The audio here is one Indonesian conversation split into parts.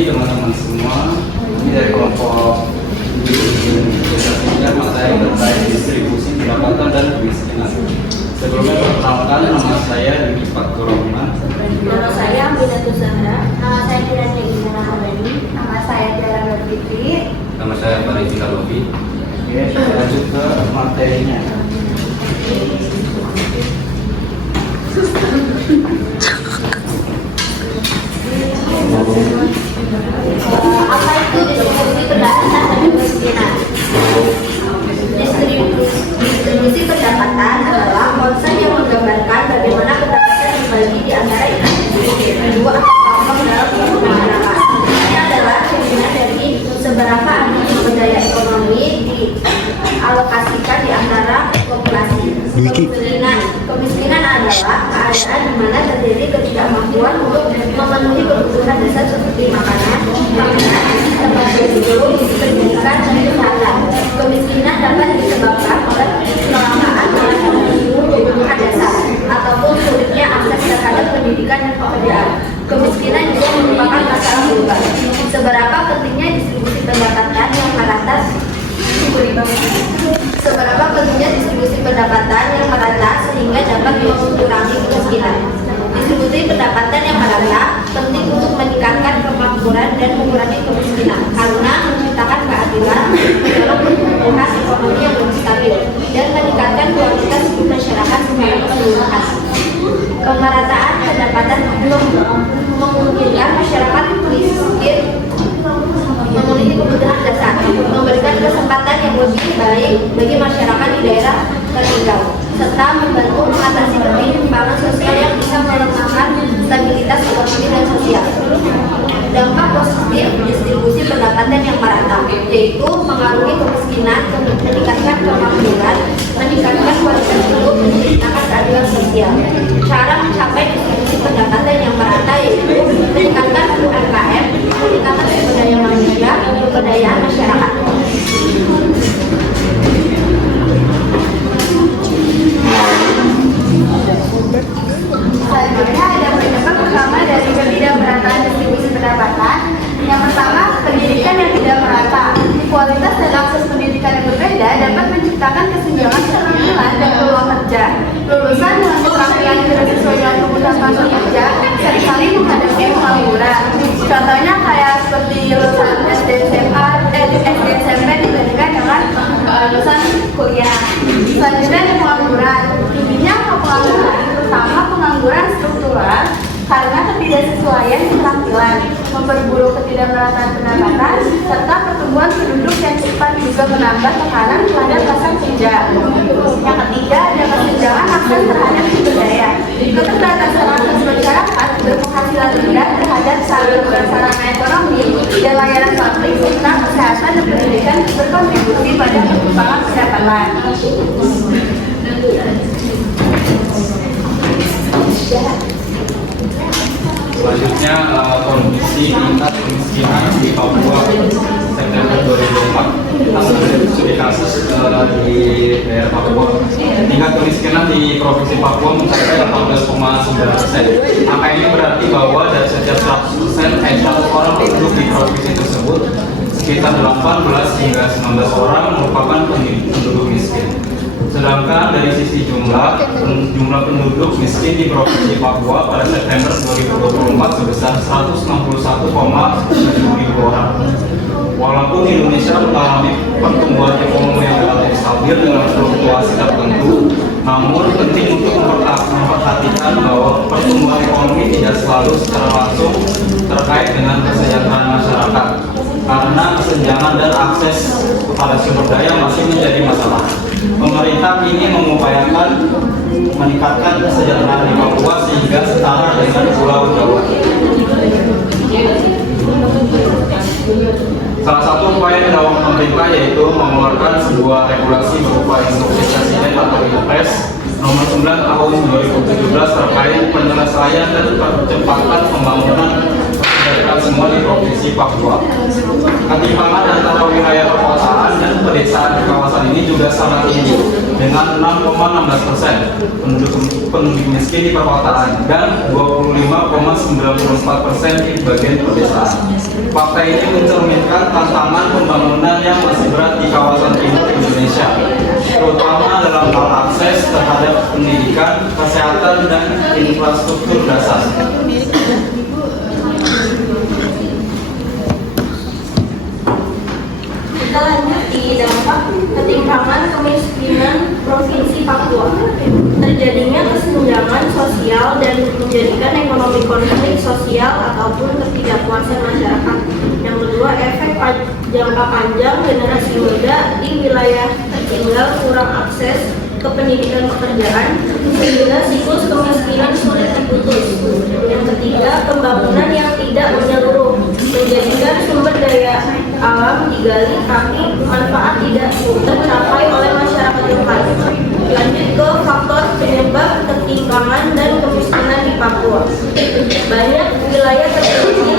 Teman-teman semua, ini dari kelompok saya terkait distribusi pendapatan dan kemiskinan. Sebelumnya perkenalkan, nama saya Dwi Fathurrahman. Nama saya Aminatul Zahra. Nama saya Kiranya Gimana Hamdani. Nama saya Tiara Berfitri. Nama saya Farid Lobi. Oke, kita lanjut ke materinya. Apa itu distribusi pendapatan dan kemiskinan? Distribusi pendapatan adalah konsep yang menggambarkan bagaimana pendapatan dibagi di antara individu atau kelompok dalam masyarakat. Ini adalah cerminan dari seberapa sumber daya ekonomi dialokasikan di antara populasi. Kemiskinan adalah keadaan di mana terjadi ketidakmampuan untuk memenuhi kebutuhan dasar seperti makanan, tempat berlindung, pendidikan, dan kesehatan. Kemiskinan dapat disebabkan oleh kelangkaan kebutuhan dasar ataupun sulitnya akses terhadap pendidikan dan pekerjaan. Kemiskinan juga merupakan masalah global. Seberapa pentingnya distribusi pendapatan yang merata sehingga dapat mengurangi kemiskinan. Distribusi pendapatan yang merata penting untuk meningkatkan kemakmuran dan mengurangi kemiskinan karena menciptakan keadilan, mendorong pertumbuhan ekonomi yang lebih stabil, dan meningkatkan kualitas hidup masyarakat secara keseluruhan. Kemerataan pendapatan belum memungkinkan masyarakat miskin memenuhi kebutuhan dasar, memberikan kesempatan yang lebih baik bagi masyarakat di daerah tertinggal, serta membantu mengatasi ketimpangan sosial yang bisa melemahkan stabilitas ekonomi dan sosial. Dampak positif distribusi pendapatan yang merata, yaitu mengurangi kemiskinan, meningkatkan kemakmuran, meningkatkan kualitas hidup, menciptakan keadilan sosial. Cara mencapai distribusi pendapatan yang merata yaitu meningkatkan UMKM, meningkatkan sumber daya manusia, pemberdayaan masyarakat. Selanjutnya ada pendapat pertama dari ketidakmerataan distribusi pendapatan. Yang pertama, pendidikan yang tidak merata. Kualitas dan akses pendidikan yang berbeda dapat menciptakan kesenjangan penghasilan dan peluang kerja. Lulusan dengan keterampilan tidak sesuai dengan kebutuhan pasar kerja seringkali menghadapi pengangguran. Contohnya kayak seperti lulusan SD SMP dibandingkan dengan lulusan kuliah. Selanjutnya ada pengangguran. Tingginya pengangguran, terutama pengangguran struktural karena ketidaksesuaian keterampilan, memperburuk ketidakmerataan pendapatan, serta pertumbuhan penduduk yang cepat juga menambah tekanan terhadap pasar kerja. Yang ketiga ada kesenjangan akses terhadap sumber daya. Keterbatasan akses masyarakat berpenghasilan rendah terhadap sarana ekonomi dan layanan publik serta kesehatan dan pendidikan berkontribusi pada perkembangan pendapatan. Selanjutnya kondisi tingkat kemiskinan di Papua September 2004. Hasil studi kasus di daerah Papua, tingkat kemiskinan di provinsi Papua mencapai 18,9%. Angka ini berarti bahwa dari setiap 100% 100 orang penduduk di provinsi tersebut, sekitar 18 hingga 19 orang merupakan penduduk miskin. Sedangkan dari sisi jumlah penduduk miskin di Provinsi Papua pada September 2024 sebesar 161,7 ribu orang. Walaupun Indonesia mengalami pertumbuhan ekonomi yang relatif stabil dengan fluktuasi tertentu, namun penting untuk memperhatikan bahwa pertumbuhan ekonomi tidak selalu secara langsung terkait dengan kesejahteraan masyarakat, karena kesenjangan dan akses kepada sumber daya masih menjadi masalah. Pemerintah kini mengupayakan meningkatkan kesejahteraan di Papua sehingga setara dengan Pulau Jawa. Salah satu upaya yang dilakukan pemerintah yaitu mengeluarkan sebuah regulasi berupa Instruksi Presiden atau Inpres Nomor 9 Tahun 2017 terkait penyelesaian dan percepatan pembangunan pendidikan semua di Provinsi Papua. Ketimpangan antara wilayah perkotaan dan pedesaan di kawasan ini juga sangat tinggi dengan 6,16% penduduk miskin di perkotaan dan 25,94% di bagian pedesaan. Fakta ini mencerminkan tantangan pembangunan yang masih berat di kawasan timur Indonesia, terutama dalam hal akses terhadap pendidikan, kesehatan, dan infrastruktur dasar. Kita lanjut di dampak ketimpangan kemiskinan Provinsi Papua. Terjadinya kesenjangan sosial dan menjadikan ekonomi konflik sosial ataupun ketidakpuasan masyarakat. Yang kedua, efek jangka panjang generasi muda di wilayah tertinggal kurang akses ke pendidikan pekerjaan sehingga siklus kemiskinan sulit diputus. Yang ketiga, pembangunan yang tidak menyeluruh menjadikan sumber daya alam digali tapi manfaat tidak tercapai oleh masyarakat tempat. Lanjut ke faktor penyebab ketimpangan dan kemiskinan di Papua. Banyak wilayah terpencil,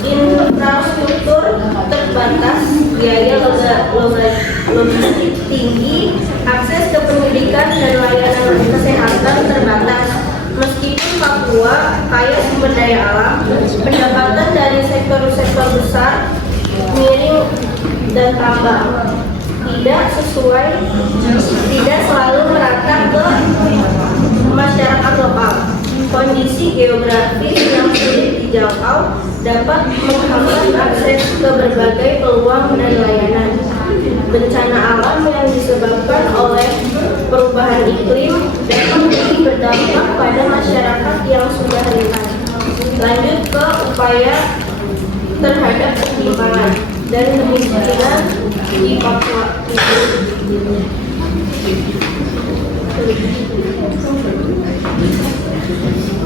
infrastruktur terbatas, biaya logistik tinggi, akses ke pendidikan dan layanan kesehatan terbatas. Meskipun Papua kaya sumber daya alam, pendapatan dari sektor-sektor besar, miring dan tambang tidak selalu merata ke masyarakat lokal. Kondisi geografis yang sulit dijangkau dapat menghambat akses ke berbagai peluang dan layanan. Bencana alam yang disebabkan oleh perubahan iklim dapat berdampak pada masyarakat yang sudah rentan. Lanjut ke upaya terhadap ketimpangan dan kemiskinan di Papua.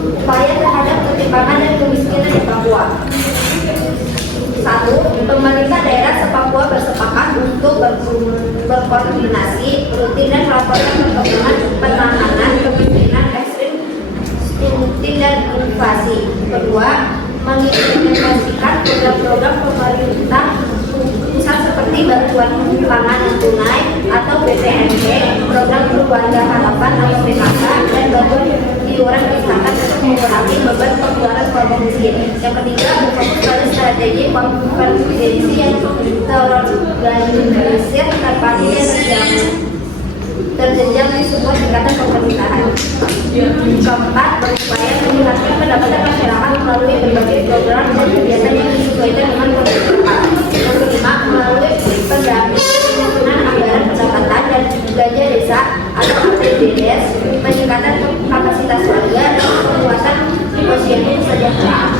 Upaya terhadap ketimpangan dan kemiskinan di Papua. 1. Pemerintah daerah se-Papua bersepakat untuk berkoordinasi rutin dan melaporkan perkembangan penanganan kemiskinan ekstrim, stunting dan inflasi. Kedua, mengimplementasikan program-program pemerintah pusat seperti bantuan pangan tunai atau BPNT, program keluarga harapan atau PKK, dan bantuan iuran kesehatan untuk mengurangi beban pengeluaran kelompok miskin. Yang ketiga, berfokus pada strategi konvergensi yang terorganisir, terpadu dan terjenjang di semua tingkatan pemerintahan. Keempat, berupaya meningkatkan pendapatan masyarakat melalui berbagai program dan kegiatan yang disesuaikan dengan kondisi tempat. Yang kelima, melalui pendampingan anggaran pendapatan dan belanja desa atau APBDes, peningkatan kapasitas warga dan penguatan posyandu kesejahteraan.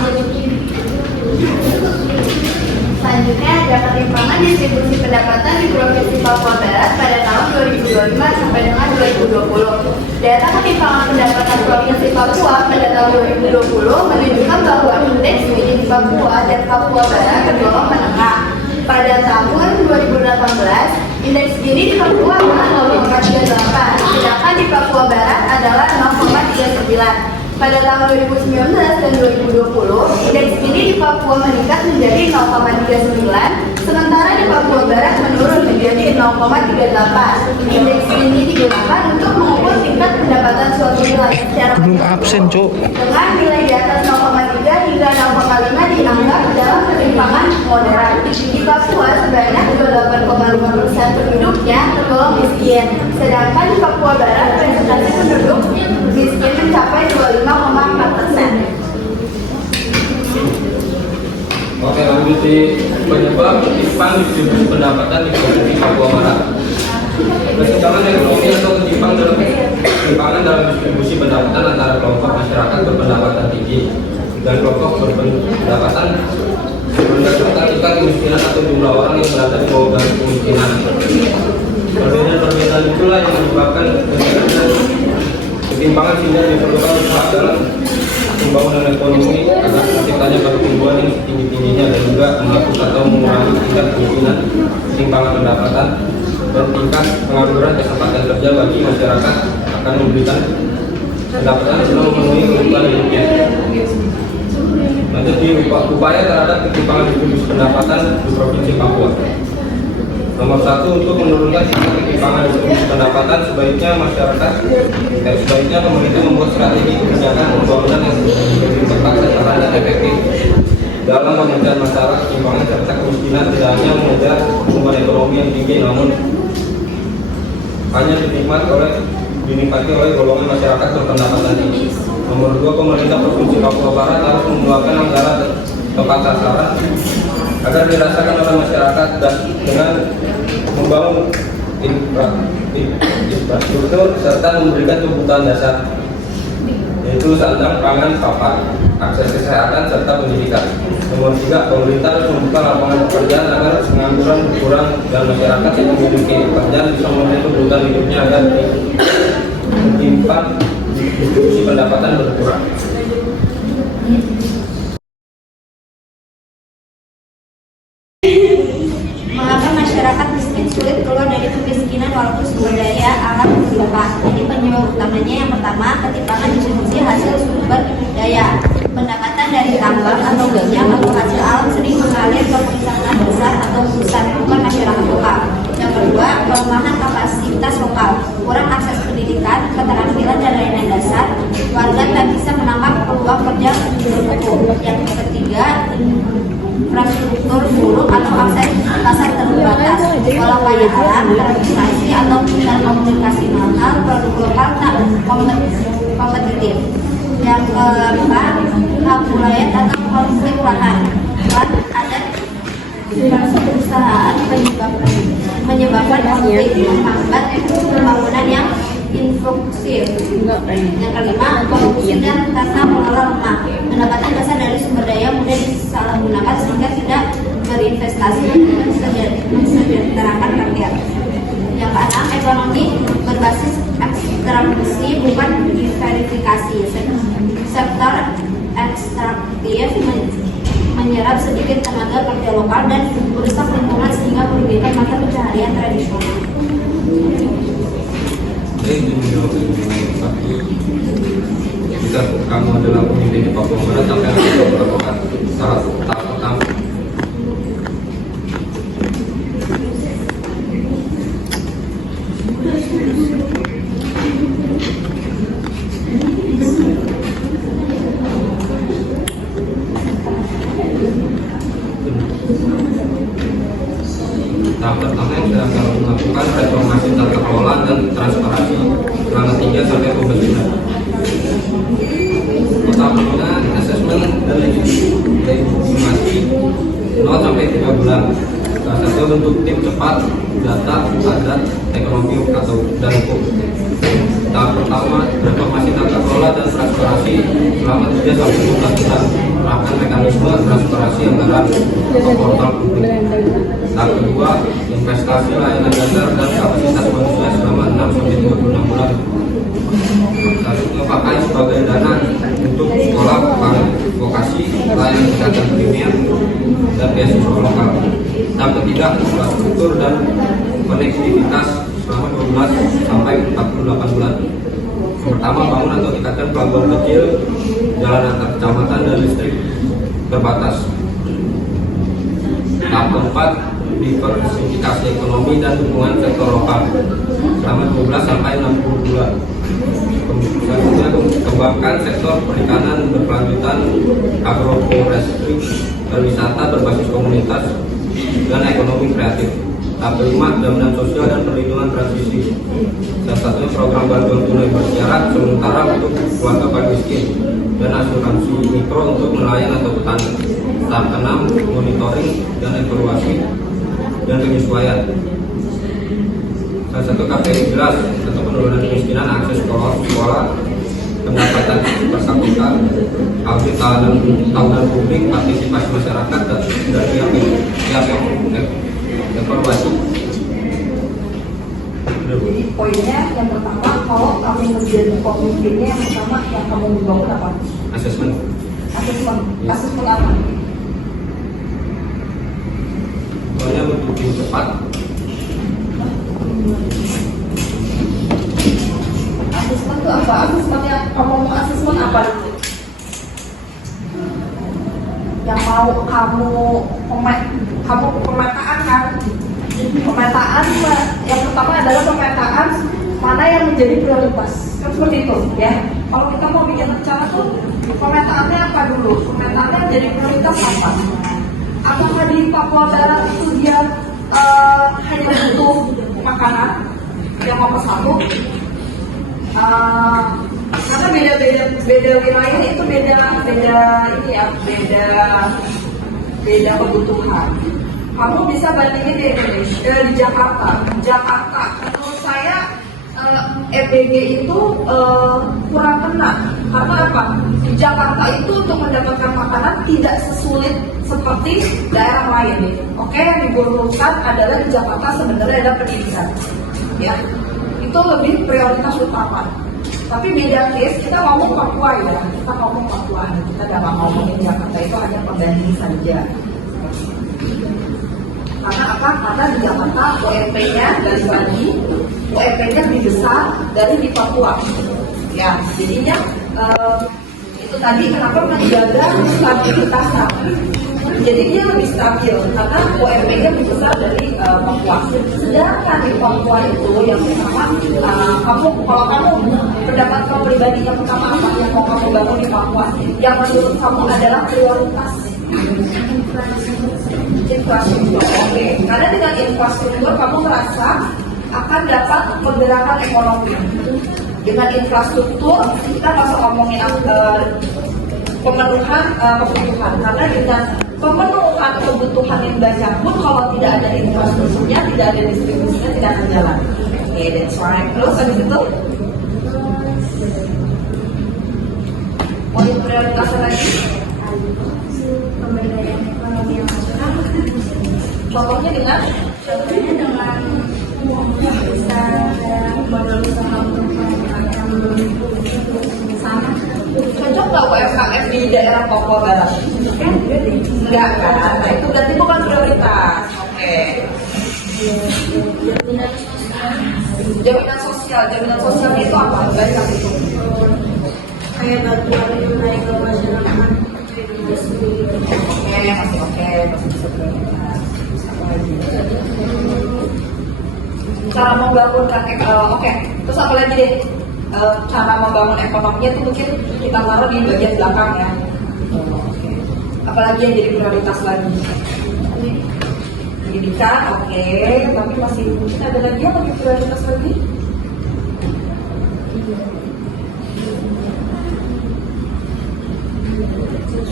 Selanjutnya ada ketimpangan distribusi pendapatan di Provinsi Papua Barat pada tahun 2025 sampai dengan 2020. Data ketimpangan pendapatan Provinsi Papua pada tahun 2020 menunjukkan bahwa indeks Gini di Papua dan Papua Barat tergolong menengah. Pada tahun 2018, indeks Gini di Papua adalah 0,38, sedangkan di Papua Barat adalah 0,39. Pada tahun 2019 dan 2020, indeks Gini di Papua meningkat menjadi 0,39, sementara di Papua Barat menurun menjadi 0,38. Indeks Gini digunakan untuk mengukur tingkat pendapatan suatu wilayah secara belum absen, Cok. dengan nilai di atas 0,3 hingga 0,5 dianggap dalam ketimpangan moderat. Di Papua sebanyak 28,5% penduduknya tergolong miskin, sedangkan di Papua Barat presentasi penduduk miskin mencapai 25,4%. Oke, lanjut di penyebab ketimpangan distribusi pendapatan di Provinsi Papua Barat. Kesenjangan ekonomi atau ketimpangan dalam distribusi pendapatan antara kelompok masyarakat berpendapatan tinggi dan kelompok berpendapatan berdasarkan tingkat kemiskinan atau jumlah orang yang berada di bawah garis kemiskinan. Perbedaan itulah yang menyebabkan ketimpangan sehingga diperlukan usaha dalam pembangunan ekonomi agar terciptanya pertumbuhan yang setinggi-tingginya dan juga menghapus atau mengurangi tingkat kemiskinan, ketimpangan pendapatan, dan tingkat pengangguran. Kesempatan kerja bagi masyarakat akan memberikan pendapatan sebelum memenuhi kebutuhan hidupnya. Lanjut di upaya terhadap ketimpangan distribusi pendapatan di Provinsi Papua. Nomor 1, untuk menurunkan tingkat ketimpangan distribusi pendapatan, sebaiknya pemerintah membuat strategi kebijakan pembangunan yang lebih tepat, sasaran, dan efektif dalam pemecahan masalah ketimpangan serta kemiskinan. Tidak hanya mengejar pertumbuhan ekonomi yang tinggi, namun hanya dinikmati oleh golongan masyarakat berpendapatan tinggi. Nomor 2, pemerintah Provinsi Papua Barat harus mengeluarkan anggaran tepat sasaran agar dirasakan oleh masyarakat dan dengan membangun infrastruktur serta memberikan kebutuhan dasar, yaitu sandang, pangan, papan, akses kesehatan serta pendidikan. Nomor 3, pemerintah harus membuka lapangan pekerjaan agar pengangguran berkurang dan masyarakat yang memiliki pekerjaan bisa memenuhi kebutuhan hidupnya agar ketimpangan distribusi pendapatan berkurang. Mengapa masyarakat miskin sulit keluar dari kemiskinan walaupun sumber daya alam berlimpah? Jadi penyebab utamanya yang pertama, ketimpangan distribusi hasil sumber daya. Pendapatan dari tambang atau minyak atau hasil alam sering mengalir ke perusahaan besar atau pusat, bukan masyarakat lokal. Yang kedua, pelemahan kapasitas lokal, kurang akses pendidikan, keterampilan dan layanan dasar, warga tak bisa menambah peluang kerja bermutu. Yang ketiga, infrastruktur buruk atau akses pasar terbatas, pola kaya alam, transportasi atau komunikasi mahal, produk lokal tak kompetitif. Yang keempat, wilayah atau konflik lahan, adat perusahaan menyebabkan konflik, menghambat pembangunan yang inklusif. Yang kelima, korupsi dan tata kelola lemah, pendapatan dasar dari sumber daya mudah disalahgunakan sehingga tidak berinvestasi dan mensejahterakan rakyat. Yang keenam, ekonomi berbasis ekstraksi bukan diverifikasi. Sektor ekstraktif menyerap sedikit tenaga kerja lokal dan merusak lingkungan sehingga merugikan mata pencaharian tradisional. Jika kamu adalah pemimpin di Papua Barat, apa yang harus kamu lakukan? Tahap pertama, yang sedang kamu lakukan reformasi tata kelola dan transparansi selama 3 sampai 12 bulan. Pertamanya asesmen dan legitimasi 0 sampai 3 bulan. Salah satu bentuk tim cepat, data, adat, ekonomi atau dan hukum. Tahap pertama, reformasi tata kelola dan transparansi selama 3 sampai 12 bulan. Terapkan mekanisme transparansi anggaran atau portal publik. Tahap kedua, investasi layanan dasar dan kapasitas manusia selama 6 sampai 36 bulan. Selanjutnya, pakai sebagai dana untuk sekolah, vokasi, layanan kesehatan primer, dan beasiswa lokal. Tahap ketiga, infrastruktur dan konektivitas selama 12 sampai 48 bulan. Pertama, bangun atau tingkatkan pelabuhan kecil, jalan antar kecamatan dan listrik terbatas. Tahap keempat, diversifikasi ekonomi dan dukungan sektor lokal selama 12 sampai 60 bulan. Selanjutnya, kembangkan sektor perikanan berkelanjutan, agroforestry, pariwisata berbasis komunitas, dan ekonomi kreatif. Tahap kelima, jaminan sosial dan perlindungan transisi. Salah satunya program bantuan tunai bersyarat sementara untuk keluarga paling miskin dan asuransi mikro untuk nelayan atau petani. Tahap keenam, monitoring dan evaluasi dan penyesuaian. Salah satu KPI jelas atau penurunan kemiskinan, akses sekolah, pendapatan per kapita, audit tahunan publik, partisipasi masyarakat dan pihak evaluasi. Jadi poinnya yang pertama, kalau kamu menjadi pemimpinnya, yang pertama yang kamu bangun apa? Asesmen. asesmen apa? Soalnya untuk tim cepat. Asesmen itu apa? Asesmen yang kamu mau asesmen apa? Yang mau kamu pemetaan kan? Pemetaan yang pertama adalah pemetaan mana yang menjadi prioritas. Kan seperti itu ya. Kalau kita mau bikin rencana tuh pemetaannya apa dulu? Pemetaannya menjadi prioritas apa? Apakah di Papua Barat itu dia hanya butuh makanan yang nomor satu? Karena beda wilayah itu beda ini ya, beda kebutuhan. Kamu bisa bandingin di Indonesia, di Jakarta. Menurut saya EPG itu kurang kena. Karena apa? Di Jakarta itu untuk mendapatkan makanan tidak sesulit seperti daerah lain. Oke, yang dibutuhkan adalah di Jakarta sebenarnya ada pendidikan. Ya, itu lebih prioritas utama. Tapi beda case, kita ngomong Papua ya. Kita ngomong Papua. Kita nggak ngomongin Jakarta, itu hanya pembanding saja. Karena apa? Karena di Jakarta UMP-nya lebih besar dari di Papua. Ya, jadinya itu tadi kenapa menjaga stabilitasnya. Jadi dia lebih stabil karena UMP-nya lebih besar dari Papua. Sedangkan di Papua itu yang pertama, kalau kamu pendapat kamu pribadi yang pertama apa yang mau kamu bangun di Papua? Yang menurut kamu adalah prioritas. Infrastruktur, oke. Karena dengan infrastruktur kamu merasa akan dapat pergerakan ekonomi. Dengan infrastruktur kita masuk ngomongin pemenuhan kebutuhan. Karena dengan pemenuhan kebutuhan yang banyak pun kalau tidak ada infrastrukturnya, tidak ada distribusinya, tidak akan jalan. Oke, that's right. Terus habis itu poin prioritasnya lagi. Pemberdayaan ekonomi yang nasional. Contohnya dengan bisa modal usaha untuk yang sama. cocok nggak UMKM di daerah Papua Barat? Enggak kan? Nah, itu berarti bukan prioritas. Oke. Jaminan sosialnya itu apa? Baik itu. Kayak bantuan tunai ke masyarakat. Oke, masih bisa prioritas. Cara membangunkan oke. Terus apa lagi deh? Cara membangun ekonominya itu mungkin kita taruh di bagian belakang ya. Oke. Apalagi yang jadi prioritas lagi? Pendidikan, oke. Tapi masih mungkin ada lagi yang lebih prioritas lagi?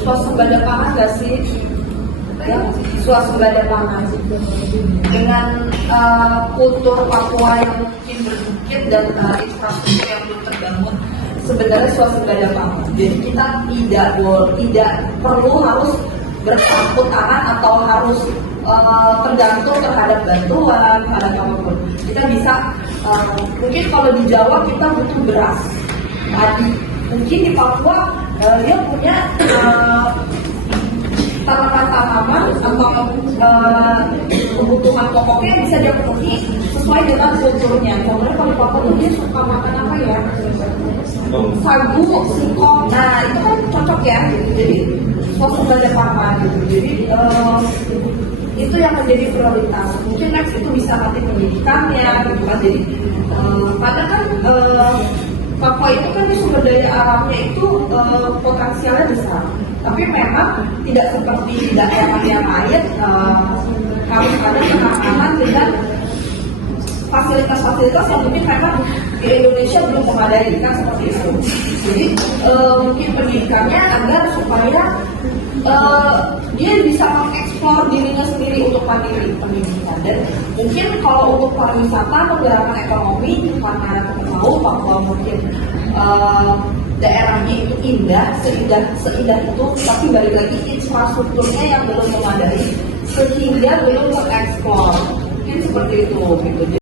Swasembada pangan nggak sih? Ya, swasembada pangan dengan kultur Papua yang mungkin berbukit dan infrastruktur yang belum terbangun, sebenarnya swasembada pangan. Jadi kita tidak perlu harus bercampur tangan atau harus tergantung terhadap bantuan pada apapun. Kita bisa mungkin kalau di Jawa kita butuh beras, padi. Mungkin di Papua dia punya tanaman-tanaman atau kebutuhan pokoknya yang bisa dia penuhi sesuai dengan kulturnya. Kemudian kalau di Papua tuh dia suka makan apa ya? Sagu, singkong. Nah itu kan cocok ya. Jadi swasembada pangan gitu. Jadi itu yang menjadi prioritas. Mungkin next itu bisa nanti pendidikannya gitu kan. Jadi karena kan Papua itu kan di sumber daya alamnya itu potensialnya besar. Tapi memang tidak seperti di daerah yang lain harus ada penanganan dengan fasilitas-fasilitas yang mungkin memang di Indonesia belum memadai kan seperti itu. Jadi mungkin pendidikannya agar supaya dia bisa mengeksplor dirinya sendiri untuk mandiri pendidikan. Dan mungkin kalau untuk pariwisata menggerakkan ekonomi, karena kita tahu Papua mungkin daerahnya itu seindah itu, tapi balik lagi infrastrukturnya yang belum memadai sehingga belum tereksplor. Mungkin seperti itu gitu.